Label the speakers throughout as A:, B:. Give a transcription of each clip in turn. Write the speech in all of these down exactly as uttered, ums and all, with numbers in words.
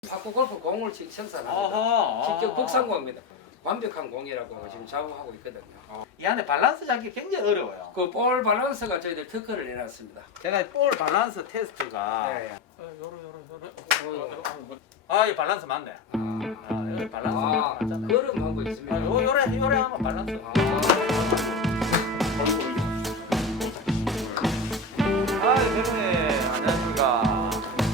A: 파크 골프 공을 직- 생산합니다.
B: 어허,
A: 직접
B: 어허.
A: 국산공입니다. 완벽한 공이라고 지금 자부하고 있거든요.
B: 이 안에 밸런스 잡기 굉장히 어려워요.
A: 그 볼 밸런스가 저희들 특허를 내놨습니다.
B: 제가 볼 밸런스 테스트가
A: 예, 예.
B: 어, 요러 요러 요러. 아, 이 밸런스 맞네. 아, 여기 밸런스
A: 아,
B: 맞잖아요.
A: 그럼 하고 있습니다.
B: 아, 요 요래 요래 하면 밸런스.
A: 아,
B: 아, 대표님 안녕하십니까.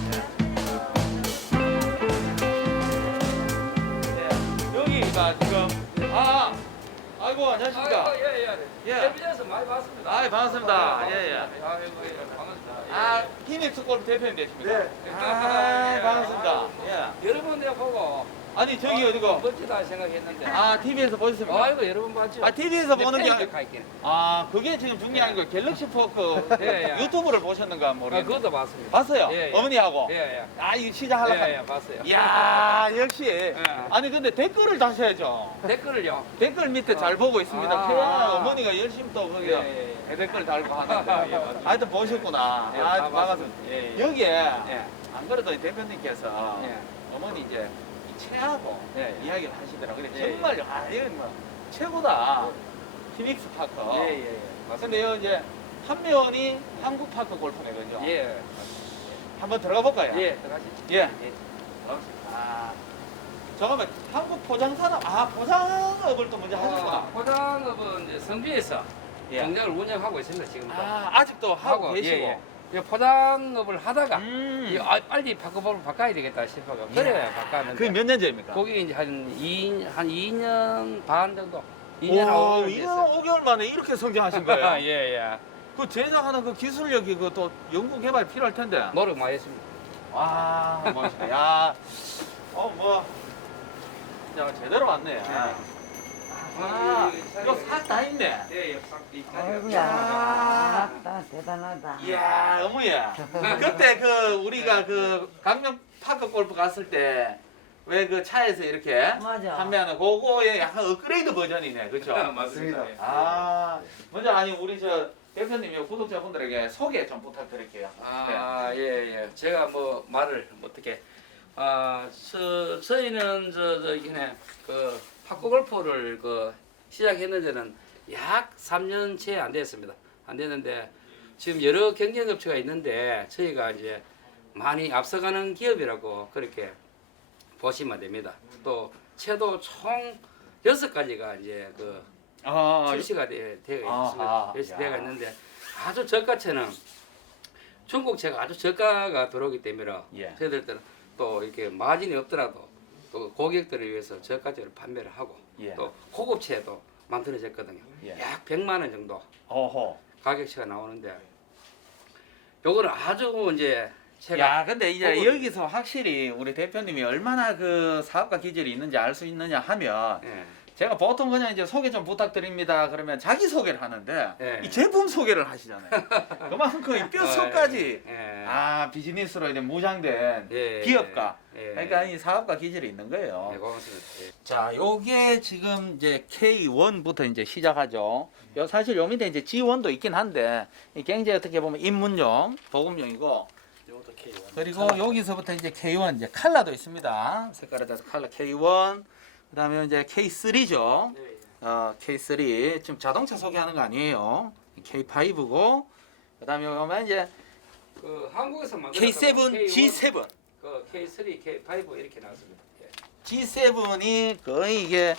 B: 네. 네. 여기가 지금 아, 아이고 안녕하십니까.
A: 아, 예, 예.
B: 예.
A: 텔레비전에서 많이 봤습니다.
B: 아, 반갑습니다. 예, 예.
A: 아이고, 예, 반갑습니다. 예.
B: 아, 피닉스 골프 대표님 되십니까?
A: 네.
B: 아, 반갑습니다. 예.
A: 여러 번 내가 보고
B: 아니 저기 어디고?
A: 멋지다 생각했는데.
B: 아, 티비에서 보셨습니까?
A: 아이고, 여러 번 봤죠.
B: 아, 티비에서 보는 게
A: 팬들 가 있긴.
B: 아, 그게 지금 중요한 거예요. 갤럭시 포크
A: 예, 예.
B: 유튜브를 보셨는가
A: 아,
B: 모르겠는데.
A: 그것도 봤습니다.
B: 봤어요?
A: 예, 예.
B: 어머니하고?
A: 예, 예.
B: 아, 이거 시작하려고.
A: 예, 예, 봤어요.
B: 이야, 역시.
A: 예.
B: 아니, 근데 댓글을 다셔야죠.
A: 댓글을요.
B: 댓글 밑에 잘 보고 있습니다.
A: 아.
B: 태연아 어머니가 열심히 또 거기
A: 예, 예.
B: 댓글 달고 하는데.
A: 예, 맞습니다.
B: 하여튼 보셨구나.
A: 예,
B: 아,
A: 다
B: 반갑습니다.
A: 봤습니다. 예, 예.
B: 여기에
A: 예.
B: 안 그래도 이 대표님께서
A: 예.
B: 어머니 이제 이 채하고
A: 예, 예.
B: 이야기를 하시더라고요. 근데
A: 예,
B: 정말 아 이건 뭐 최고다. 피닉스 파크.
A: 예, 예, 예. 맞습니다.
B: 근데 요 이제 한 면이 한국 파크 골프네 그죠?
A: 예.
B: 한번 들어가 볼까요?
A: 예, 들어가시죠.
B: 예.
A: 예.
B: 아, 잠깐만 한국 포장산업 아 포장업을 또 먼저 하셨구나.
A: 아, 포장업은 이제 성주에서
B: 예.
A: 공장을 운영하고 있습니다, 지금도.
B: 아 아직도 하고, 계시고.
A: 예, 예. 이 포장업을 하다가
B: 음.
A: 이 아, 빨리 바꿔보면 바꿔야 되겠다 싶어서 그래야 바꿨는데.
B: 그게 몇 년 전입니까?
A: 거기 이제 한 이, 한 이 년 반 정도. 이 년 하고
B: 이 년 오 개월 만에 이렇게 성장하신 거예요?
A: 예, 예.
B: 그 제작하는 그 기술력이 그 또 연구 개발 필요할 텐데.
A: 노력 많이 했습니다.
B: 와, 멋있다. 야, 어, 뭐, 야, 제대로 왔네. 아, 이거 싹 다 있네.
A: 예, 예. 싹 이-
B: 야.
C: 대단하다, 대단하다.
B: 이야, 어머야. 그때 그, 우리가 그, 강릉 파크 골프 갔을 때, 왜 그 차에서 이렇게
C: 맞아.
B: 판매하는 그거의 약간 업그레이드 버전이네. 그죠?
A: 아, 맞습니다. 예.
B: 아, 먼저 아니, 우리 저 대표님, 구독자분들에게 소개 좀 부탁드릴게요.
A: 아, 예, 예. 제가 뭐 말을 어떻게 아, 저, 저희는 저 저기 그 파크 골프를 그 시작했는 데는 약 삼 년 채 안 됐습니다. 안 됐는데 지금 여러 경쟁 업체가 있는데 저희가 이제 많이 앞서가는 기업이라고 그렇게 보시면 됩니다. 또 채도 총 여섯 가지가 이제 그
B: 아,
A: 출시가 되, 되어
B: 아하,
A: 있습니다.
B: 야.
A: 되어 있는데 아주 저가채는 중국채가 아주 저가가 들어오기 때문에
B: 예.
A: 저희들은 또 이렇게 마진이 없더라도 또 고객들을 위해서 저가채를 판매를 하고
B: 예.
A: 또 고급채도 만들어졌거든요.
B: 예.
A: 약 백만 원 정도
B: 어허.
A: 가격치가 나오는데 요거는 아주 이제 제가
B: 야, 근데 이제
A: 그거-
B: 여기서 확실히 우리 대표님이 얼마나 그 사업가 기질이 있는지 알 수 있느냐 하면
A: 예.
B: 제가 보통 그냥 이제 소개 좀 부탁드립니다. 그러면 자기 소개를 하는데
A: 예.
B: 이 제품 소개를 하시잖아요. 그만큼 이 뼛속까지
A: 예.
B: 아 비즈니스로 이제 무장된
A: 예.
B: 기업가.
A: 예.
B: 그러니까 이 사업가 기질이 있는 거예요.
A: 네, 고맙습니다. 예.
B: 자, 요게 지금 이제 케이 원부터 이제 시작하죠. 요 사실 요 밑에 이제 지 원도 있긴 한데 이 굉장히 어떻게 보면 입문용, 보급용이고
A: 요것도 케이 원.
B: 그리고 여기서부터 이제 케이 원 이제 칼라도 있습니다. 색깔에 따라서 칼라 케이 원. 그다음에 이제 케이 쓰리죠.
A: 예, 예.
B: 어, 케이 쓰리. 지금 자동차 소개하는 거 아니에요. 케이 파이브고. 그다음에 오면 이제
A: 그 한국에서 만든
B: 케이 세븐, 지 세븐.
A: 그 케이 쓰리, 케이 파이브 이렇게 나왔습니다. 예.
B: 지 세븐이 거의 이게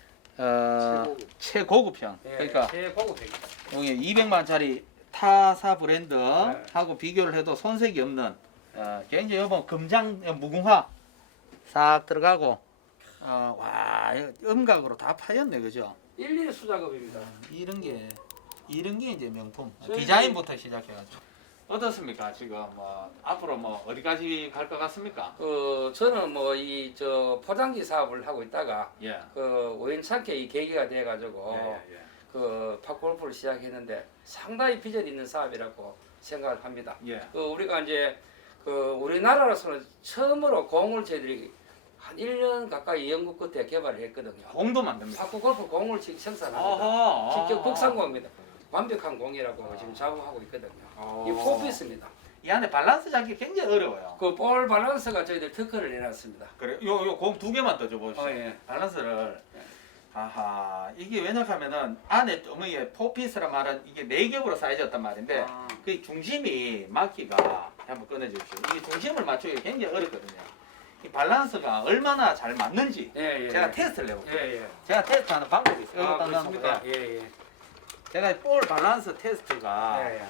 B: 어,
A: 최고급.
B: 최고급형.
A: 예,
B: 그러니까
A: 최고급입니다.
B: 여기 이백만짜리 타사 브랜드하고 비교를 해도 손색이 없는 어, 굉장히 여보 금장 무궁화 싹 들어가고 어, 와 이거 음각으로 다 파였네 그죠?
A: 일일이 수작업입니다.
B: 이런 게 이런 게 이제 명품
A: 저희-
B: 디자인부터 시작해가지고 어떻습니까 지금 뭐 앞으로 뭐 어디까지 갈 것 같습니까?
A: 그 저는 뭐 이 저 포장지 사업을 하고 있다가
B: 예.
A: 그 우연찮게 이 계기가 돼 가지고
B: 예, 예,
A: 그 팝골프를 시작했는데 상당히 비전 있는 사업이라고 생각을 합니다.
B: 예.
A: 그 우리가 이제 그 우리나라로서는 처음으로 공을 저희들이 한 일 년 가까이 연구 끝에 개발을 했거든요.
B: 공도 만듭니다.
A: 파크 골프 공을 직- 생산합니다.
B: 어허,
A: 직접
B: 어허.
A: 국산공입니다. 완벽한 공이라고 지금 자부하고 있거든요.
B: 어.
A: 이 포피스입니다.
B: 이 안에 밸런스 잡기 굉장히 어려워요.
A: 그 볼 밸런스가 저희들 특허를 내놨습니다.
B: 그래, 요 요 공 두 개만 더 줘보시죠.
A: 어, 예.
B: 밸런스를.
A: 예.
B: 아하, 이게 왜냐하면은 안에 어머니 포피스라 말은 이게 네 겹으로 쌓여졌단 말인데
C: 아.
B: 그 중심이 맞기가 한번 꺼내주십시오. 이게 중심을 맞추기 굉장히 어렵거든요. 이 밸런스가 얼마나 잘 맞는지
A: 예, 예.
B: 제가
A: 예.
B: 테스트를 해볼게요.
A: 예, 예.
B: 제가 테스트하는 방법이 있어요.
A: 아,
B: 이거 딱
A: 그렇습니까?
B: 나눠볼게요.
A: 예, 예.
B: 제가 볼 밸런스 테스트가
A: 예, 예.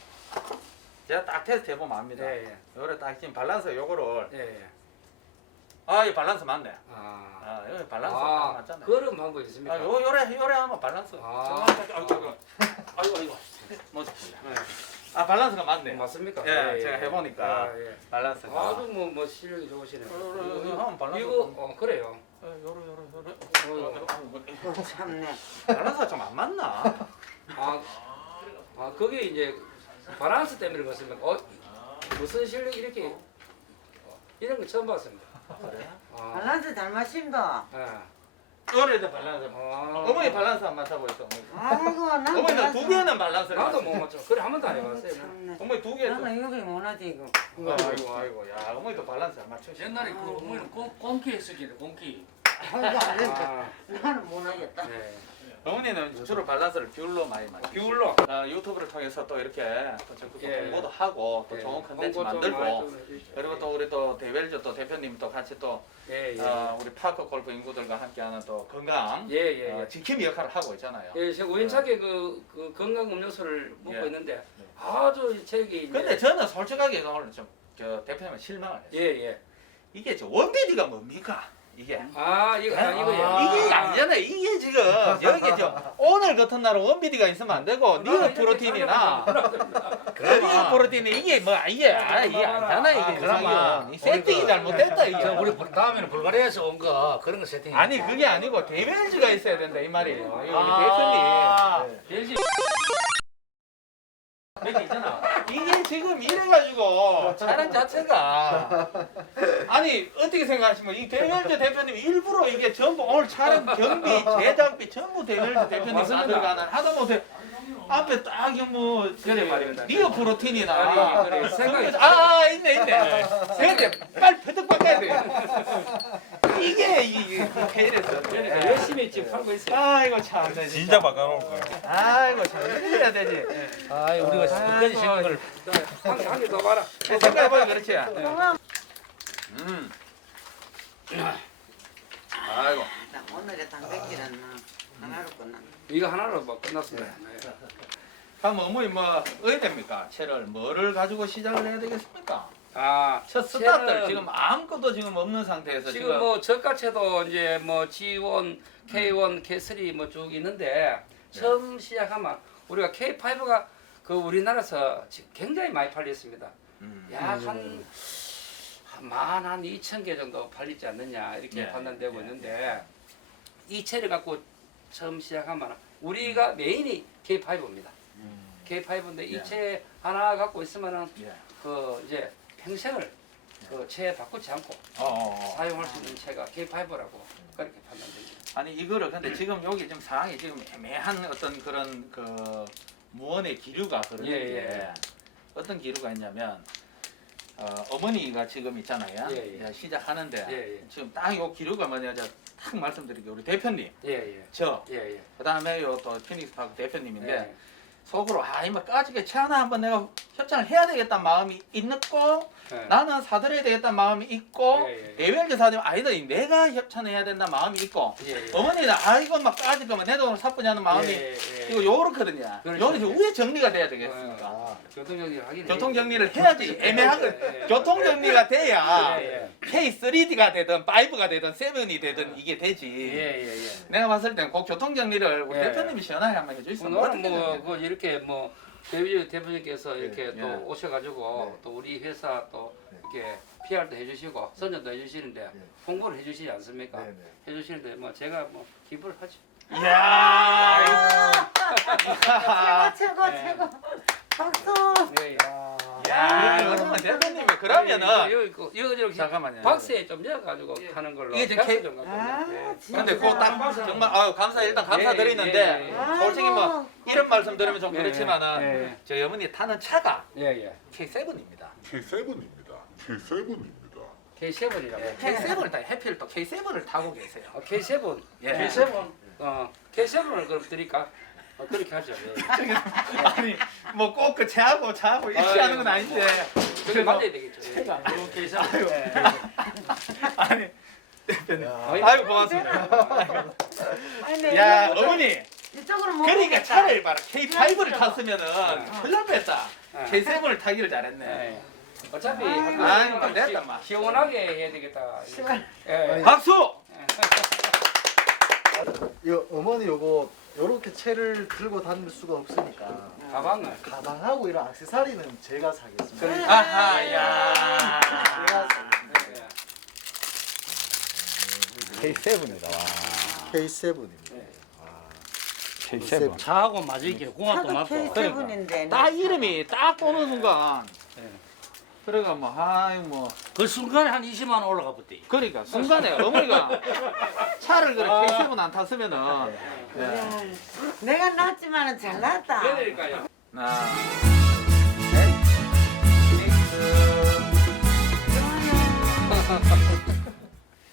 B: 제가 딱 테스트 해보면 압니다.
A: 예, 예.
B: 요래 딱 지금 밸런스 요거를
A: 예, 예.
B: 아, 이 밸런스 맞네.
A: 아.
B: 아, 여기 밸런스 딱
A: 아,
B: 맞잖아요.
A: 그런 방법이 있습니까?
B: 아, 요 요래 요래 하면 밸런스.
A: 아.
B: 아이고 아이고 아이고 아이고. 뭐
A: 네.
B: 아, 밸런스가 맞네.
A: 맞습니까?
B: 예, 제가 해보니까
A: 아, 예.
B: 밸런스가.
A: 아주 뭐, 뭐 실력이 좋으시네요.
B: 어, 어, 어, 한번 밸런스
A: 이거
B: 한번.
A: 어, 그래요.
B: 어, 요래 요래 요래.
A: 어,
B: 어,
C: 참네.
B: 밸런스가 좀 안 맞나?
A: 아, 아 그게 이제 바란스 때문에 그렇습니까? 어, 무슨 실력이 이렇게 이런 거 처음 봤습니다.
B: 그래?
A: 아,
C: 밸런스 잘 맞습니다.
A: 예.
B: 요래도 밸런스.
A: 아,
B: 어머니 밸런스 한번 맞춰보세요. 어머니.
C: 아이고 난
B: 어머니 두 개는 밸런스를.
A: 나도
B: 맞춰.
A: 못 맞죠. 그래 한 번도 안 해봤어요.
C: 참네.
B: 어머니 두 개.
C: 나는 여기 못하지 이거.
B: 아이고 아이고 야 어머니도 밸런스 안 맞추시.
D: 옛날에 그 어머니는 꽁- 꽁키 했었기를 꽁키.
C: 아이고 안 했어.
A: 아,
C: 나는 못하겠다.
A: 네.
B: 어머니는 주로 밸런스를 뷰로 많이 맞추.
A: 뷰로.
B: 어, 유튜브를 통해서 또 이렇게 또 적극
A: 예.
B: 홍보도 하고 또
A: 예.
B: 좋은 컨텐츠
A: 홍보 좀
B: 만들고
A: 많이 좀 해주시죠.
B: 그리고 또 우리 또 대벨조 또 대표님 또 같이 또
A: 예, 예.
B: 어, 우리 파크 골프 인구들과 함께하는 또 건강
A: 예, 예,
B: 어,
A: 예.
B: 지킴이 역할을 하고 있잖아요.
A: 예, 제가 우연찮게 그, 그 건강 음료수를 먹고
B: 예.
A: 있는데 아주 책이 이제
B: 근데 저는 솔직하게 오늘 좀저 대표님은 실망을 했어요.
A: 예, 예.
B: 이게 저 원베디가 뭡니까? 이게
A: 아, 이거 아,
B: 네?
A: 이거예요.
B: 이게 아니잖아요. 이게 지금 여기 저 오늘 같은 날은 원비디가 있으면 안 되고 니어 프로틴이나 니어 프로틴이 이게 뭐 이게 아 이게 아니잖아 이게
D: 그러면
B: 이 세팅이 잘못됐다 이게.
D: 저 우리 불- 다음에는 불가리아에서 온 거 그런 거 세팅.
B: 아니 그게 아니고 대벨즈가 있어야 된다 이 말이에요. 이거 우리
D: 아.
B: 대표님. 벨지. 여기 있잖아. 이게 지금 이래가지고 차량 자체가 아니 어떻게 생각하시면 이 대벨즈 대표님 일부러 이게 전부 오늘 촬영 경비 제작비 전부 대벨즈 대표님 다
A: 맞습니다.
B: 들어가는 하다못해 앞에 딱뭐
A: 그래 말입니다.
B: 리어 프로틴이나
A: 아니, 그래, 생각이-
B: 아, 아 있네 있네. 근데 빨리 퍼뜩 바꿔야 돼. 이게 이게 이래서.
A: 그러니까 열심히 지금 팔고 있어요.
B: 아이고 참. 네,
E: 진짜 바꿔놓을 거예요.
B: 아이고 참. 이래야 되지.
D: 아, 우리가 끝까지 생각을
A: 한개 더 봐라.
B: 생각해보니 그렇지.
C: 그만.
B: 음. 아이고.
C: 나 오늘의 단백질은 나 하나로 끝났네.
A: 이거 하나로 뭐 끝났습니다. 네.
B: 그럼 어머니 뭐 어디 됩니까? 채를 뭐를 가지고 시작을 해야 되겠습니까?
A: 아,
B: 첫 스타트
A: 채는
B: 지금 아무것도 지금 없는 상태에서
A: 지금
B: 지금
A: 뭐 저가채도 이제 뭐 지 원, 케이 원, 케이 쓰리 뭐 쭉 있는데 처음 시작하면 우리가 케이 파이브가 그 우리나라에서 지금 굉장히 많이 팔렸습니다.
B: 음.
A: 약 한 만 한 이천 개 정도 팔리지 않느냐 이렇게
B: 예,
A: 판단되고
B: 예,
A: 있는데 이 채를 갖고 처음 시작하면 우리가 메인이 케이 파이브입니다. 케이 파이브인데
B: 예.
A: 이 채 하나 갖고 있으면은
B: 예.
A: 그 이제 평생을 그 채 바꾸지 않고
B: 어, 어, 어.
A: 사용할 수 있는 채가 케이 파이브라고 그렇게 판단됩니다.
B: 아니 이거를 근데 지금 여기 지금 상황이 지금 애매한 어떤 그런 그 무언의 기류가 그러는데
A: 예, 예.
B: 어떤 기류가 있냐면 어, 어머니가 지금 있잖아요.
A: 예, 예.
B: 이제 시작하는데
A: 예, 예.
B: 지금 딱 요 기류가 뭐냐 저 딱 말씀드릴게요. 우리 대표님
A: 예, 예.
B: 저
A: 예, 예.
B: 그다음에 요 또 피닉스 파크 대표님인데
A: 예.
B: 속으로 아 이마 까지게 채 하나 한번 내가 협찬을 해야 되겠다는 마음이 있고
A: 예.
B: 나는 사드려야 되겠다는 마음이 있고
A: 예, 예.
B: 대별제 사드리면 아니다 내가 협찬해야 된다는 마음이 있고
A: 예, 예.
B: 어머니는 아 이거 막 까짓 거면 내 돈을 사쁘냐는 마음이
A: 예, 예.
B: 이거 요렇거든요.
A: 그렇죠.
B: 요리 왜 정리가 돼야 되겠습니까?
A: 아, 교통 정리 하긴
B: 교통
A: 해야지.
B: 정리를 해야지 애매하거든.
A: 예, 예.
B: 교통 정리가 돼야
A: 예,
B: 케이 쓰리디가 되든 파이브가 되든 세븐이 되든 이게 되지.
A: 예, 예, 예.
B: 내가 봤을 땐 그 교통 정리를 우리
A: 예.
B: 대표님이 시원하게 한번 해주시면
A: 오늘은
B: 어떻게
A: 뭐
B: 생각해요?
A: 그 이렇게 뭐 대표 대표님께서 이렇게
B: 예.
A: 또
B: 예.
A: 오셔가지고 또 우리 회사 또 이렇게 피알도 해주시고 선전도 해주시는데 홍보를 해주시지 않습니까? 해주시는데 뭐 제가 뭐 기부를 하죠.
B: 이야.
C: 최고 최고
A: 예.
C: 최고. 박수.
A: 예, 예.
B: 야, 이거는 대표님이 그러면은
A: 이거 이거 이거 이렇게
B: 잠깐만요.
A: 박스에 좀 넣어가지고 하는 걸로.
B: 이게 지금
A: 박스
B: 케-
A: 좀 갖고
C: 아,
A: 있는데.
C: 진짜.
B: 근데 그거 딱 정말 아유 감사 일단
A: 예,
B: 감사드리는데
A: 예, 예, 예.
B: 솔직히 뭐 이런 말씀 드리면 좀
A: 예,
B: 그렇지만은
A: 예, 예.
B: 저희 어머니 타는 차가
A: 예, 예.
B: 케이 세븐입니다.
E: 케이 세븐입니다. 케이 세븐입니다.
A: 케이 세븐이라고.
B: 케이 세븐을 타 해필 또 케이 세븐을 타고 계세요.
A: 어, 케이 세븐.
B: 예.
A: 케이 세븐. 어, 케이 세븐을 그럼 드릴까? 어, 그렇게 하죠. 예.
B: 아니 뭐 꼭 그 차하고 차하고 일치하는 건 아닌데.
A: 그게 맞아야 되겠죠. 예.
B: 제가
A: 어, 케이 세븐.
B: 아유.
A: 예.
B: 아니 대표님.
A: 아이고.
B: 아이고 고맙습니다.
C: 아니,
B: 야
C: 이거
B: 어머니.
C: 이쪽으로 못
B: 그러니까
C: 오겠다.
B: 차를 봐라 케이 파이브를 탔으면은
A: 네.
B: 큰일 날 뻔했다.
A: 네.
B: 케이 세븐을 타기를 잘했네.
A: 예. 어차피
C: 아이고.
B: 아이고, 안 됐다, 마.
A: 시원하게 해야 되겠다.
C: 시원.
A: 예.
B: 박수.
F: 요 어머니 요거 요렇게 채를 들고 다닐 수가 없으니까
A: 가방을.
F: 가방하고 이런 액세서리는 제가 사겠습니다.
C: 그래.
B: 아하 야.
F: 제가 사겠습니다.
A: 예.
G: 케이 세븐이다. 와.
F: 케이 세븐입니다.
G: 케이
F: 세븐.
D: 차하고 맞으게 공합도
C: 차도
D: 맞고.
C: 케이 세븐인데.
B: 딱 이름이 딱 보는 순간.
D: 네.
B: 그러니까 뭐 아이 뭐
D: 그 순간에 한 이십만 원 올라가 버대.
B: 그러니까 순간에 어머니가 차를 그래 케이 세븐 안 탔으면은 네.
C: 내가 낳았지만은 잘났다.
A: 해드릴까요?
B: 아.